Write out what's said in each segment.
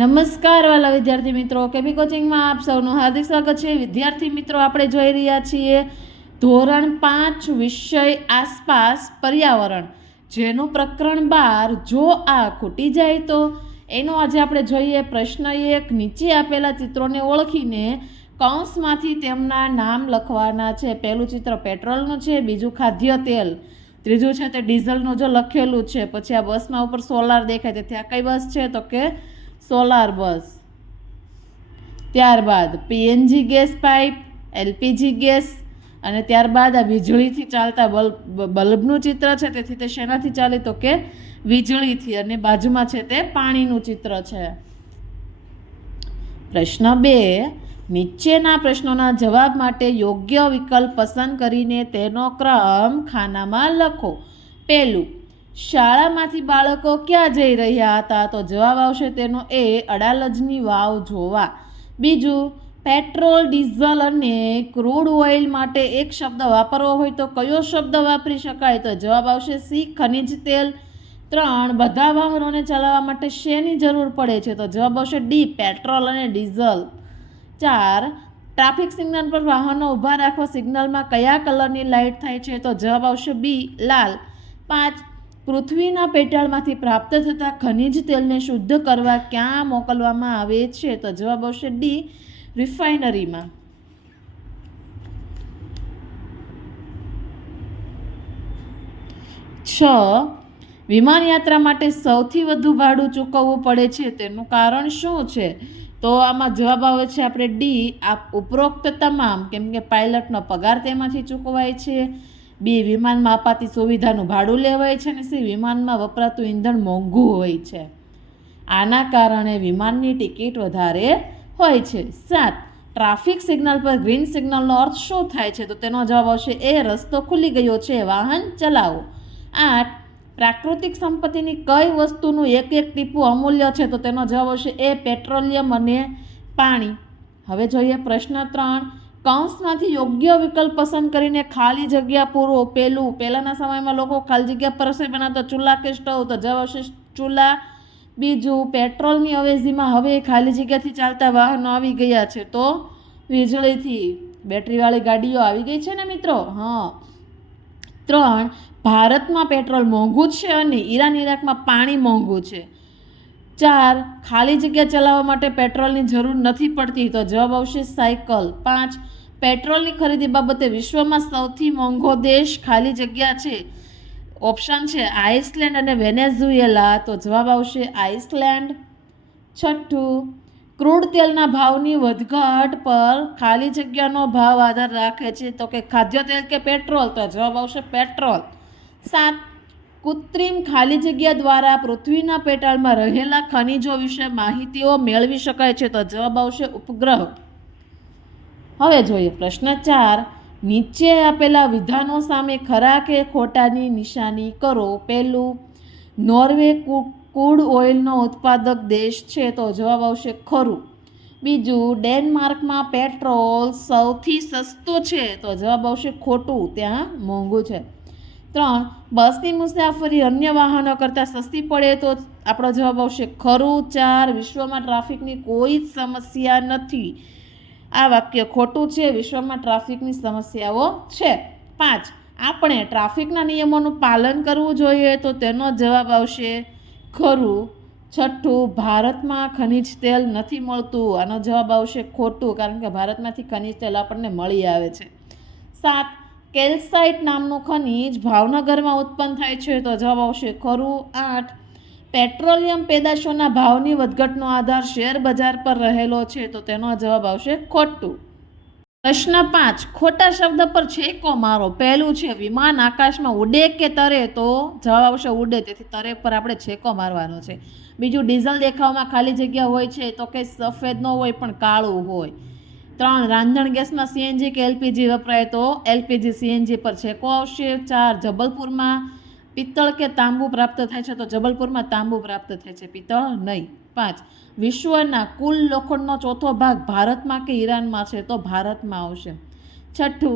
નમસ્કાર વાલા વિદ્યાર્થી મિત્રો, કેબી કોચિંગમાં આપ સૌનું હાર્દિક સ્વાગત છે। વિદ્યાર્થી મિત્રો, આપણે જોઈ રહ્યા છીએ ધોરણ 5 વિષય આસપાસ પર્યાવરણ, જેનું પ્રકરણ 12 જો આ ખૂટી જાય તો। એનો આજે આપણે જોઈએ પ્રશ્ન 1। નીચે આપેલા ચિત્રોને ઓળખીને કૌંસમાંથી તેમના નામ લખવાના છે। પહેલું ચિત્ર પેટ્રોલનું છે, બીજું ખાદ્ય તેલ, ત્રીજું છે તે ડીઝલનું જો લખેલું છે। પછી આ બસમાં ઉપર સોલાર દેખાય, તેથી આ કઈ બસ છે તો કે સોલાર બસ। ત્યારબાદ PNG gas pipe, LPG gas, અને ત્યારબાદ આ વીજળીથી ચાલતા બલ્બનું ચિત્ર છે, તેથી તે શેનાથી ચાલે તો કે વીજળીથી, અને બાજુમાં છે તે પાણીનું ચિત્ર છે। પ્રશ્ન 2। નીચેના પ્રશ્નોના જવાબ માટે યોગ્ય વિકલ્પ પસંદ કરીને તેનો ક્રમ ખાનામાં લખો। પહેલું, શાળામાંથી બાળકો ક્યાં જઈ રહ્યા હતા તો જવાબ આવશે તેનો એ, અડાલજની વાવ જોવા। બીજું, પેટ્રોલ, ડીઝલ અને ક્રૂડ ઓઇલ માટે એક શબ્દ વાપરવો હોય તો કયો શબ્દ વાપરી શકાય તો જવાબ આવશે સી, ખનિજ તેલ। 3, બધા વાહનોને ચલાવવા માટે શેની જરૂર પડે છે તો જવાબ આવશે ડી, પેટ્રોલ અને ડીઝલ। 4, ટ્રાફિક સિગ્નલ પર વાહનો ઊભા રાખવા સિગ્નલમાં કયા કલરની લાઇટ થાય છે તો જવાબ આવશે બી, લાલ। 5, પૃથ્વીના પેટાળમાંથી પ્રાપ્ત થતા ખનિજ તેલને શુદ્ધ કરવા ક્યાં મોકલવામાં આવે છે તો જવાબ આવશે ડી, રિફાઇનરીમાં। 6, વિમાન યાત્રા માટે સૌથી વધુ ભાડું ચૂકવવું પડે છે તેનું કારણ શું છે તો આમાં જવાબ આવે છે આપણે ડી, આ ઉપરોક્ત તમામ, કેમ કે પાયલટનો પગાર તેમાંથી ચૂકવાય છે। બી, વિમાનમાં અપાતી સુવિધાનું ભાડું લેવાય છે, અને સી, વિમાનમાં વપરાતું ઈંધણ મોંઘું હોય છે, આના કારણે વિમાનની ટિકિટ વધારે હોય છે। 7, ટ્રાફિક સિગ્નલ પર ગ્રીન સિગ્નલનો અર્થ શું થાય છે તો તેનો જવાબ આવશે એ, રસ્તો ખુલી ગયો છે, વાહન ચલાવો। 8, પ્રાકૃતિક સંપત્તિની કઈ વસ્તુનું એક એક ટીપું અમૂલ્ય છે તો તેનો જવાબ આવશે એ, પેટ્રોલિયમ અને પાણી। હવે જોઈએ પ્રશ્ન 3। કૌંસમાંથી યોગ્ય વિકલ્પ પસંદ કરીને ખાલી જગ્યા પૂરો। પહેલાના સમયમાં લોકો ખાલી જગ્યા પર રસોઈ બનાવતા ચૂલા કે સ્ટવ તો જવાબ આવશે ચૂલા। બીજું, પેટ્રોલની અવેજીમાં હવે ખાલી જગ્યાથી ચાલતા વાહનો આવી ગયા છે તો વીજળીથી, બેટરીવાળી ગાડીઓ આવી ગઈ છે ને મિત્રો, હા। 3, ભારતમાં પેટ્રોલ મોંઘું છે અને ઈરાન ઇરાકમાં પાણી મોંઘું છે। 4, ખાલી જગ્યા ચલાવવા માટે પેટ્રોલની જરૂર નથી પડતી તો જવાબ આવશે સાયકલ। 5, પેટ્રોલની ખરીદી બાબતે વિશ્વમાં સૌથી મોંઘો દેશ ખાલી જગ્યા છે, ઓપ્શન છે આઇસલેન્ડ અને વેનેઝુએલા તો જવાબ આવશે આઇસલેન્ડ। 6, ક્રૂડ તેલના ભાવની વધઘટ પર ખાલી જગ્યાનો ભાવ આધાર રાખે છે તો કે ખાદ્ય તેલ કે પેટ્રોલ તો જવાબ આવશે પેટ્રોલ। 7, કૃત્રિમ ખાલી જગ્યા દ્વારા પૃથ્વીના પેટાળમાં રહેલા ખનિજો વિશે માહિતીઓ મેળવી શકાય છે તો જવાબ આવશે ઉપગ્રહ। હવે જોઈએ પ્રશ્ન 4। નીચે આપેલા વિધાનો સામે ખરા કે ખોટાની નિશાની કરો। પહેલું, નોર્વે ક્રૂડ ઓઇલનો ઉત્પાદક દેશ છે તો જવાબ આવશે ખરું। બીજું, ડેનમાર્કમાં પેટ્રોલ સૌથી સસ્તું છે તો જવાબ આવશે ખોટું, ત્યાં મોંઘું છે। 3, બસની મુસાફરી અન્ય વાહનો કરતાં સસ્તી પડે તો આપણો જવાબ આવશે ખરું। 4, વિશ્વમાં ટ્રાફિકની કોઈ જ સમસ્યા નથી, આ વાક્ય ખોટું છે, વિશ્વમાં ટ્રાફિકની સમસ્યાઓ છે। 5, આપણે ટ્રાફિકના નિયમોનું પાલન કરવું જોઈએ તો તેનો જવાબ આવશે ખરું। 6, ભારતમાં ખનિજ તેલ નથી મળતું, આનો જવાબ આવશે ખોટું, કારણ કે ભારતમાંથી ખનિજ તેલ આપણને મળી આવે છે। 7, કેલ્સાઇટ નામનું ખનિજ ભાવનગરમાં ઉત્પન્ન થાય છે તો જવાબ આવશે ખરું। 8, પેટ્રોલિયમ પેદાશોના ભાવની વધઘટનો આધાર શેર બજાર પર રહેલો છે તો તેનો જવાબ આવશે ખોટું। પ્રશ્ન 5, ખોટા શબ્દ પર છેકો મારો। પહેલું છે વિમાન આકાશમાં ઉડે કે તરે તો જવાબ આવશે ઉડે, તેથી તરે પર આપણે છેકો મારવાનો છે। બીજું, ડીઝલ દેખાવમાં ખાલી જગ્યા હોય છે તો કે સફેદ ન હોય પણ કાળું હોય। 3, રાંધણ ગેસમાં સીએનજી કે એલપીજી વપરાય તો એલપીજી સીએનજી પર છેકો આવશે। 4, જબલપુરમાં પિત્તળ કે તાંબુ પ્રાપ્ત થાય છે તો જબલપુરમાં તાંબુ પ્રાપ્ત થાય છે, પિત્તળ નહીં। 5, વિશ્વના કુલ લોખંડનો ચોથો ભાગ ભારતમાં કે ઈરાનમાં છે તો ભારતમાં આવશે। 6,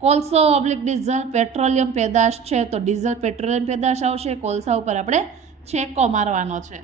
કોલસો / ડીઝલ પેટ્રોલિયમ પેદાશ છે તો ડીઝલ પેટ્રોલિયમ પેદાશ આવશે, કોલસા ઉપર આપણે છેકો મારવાનો છે।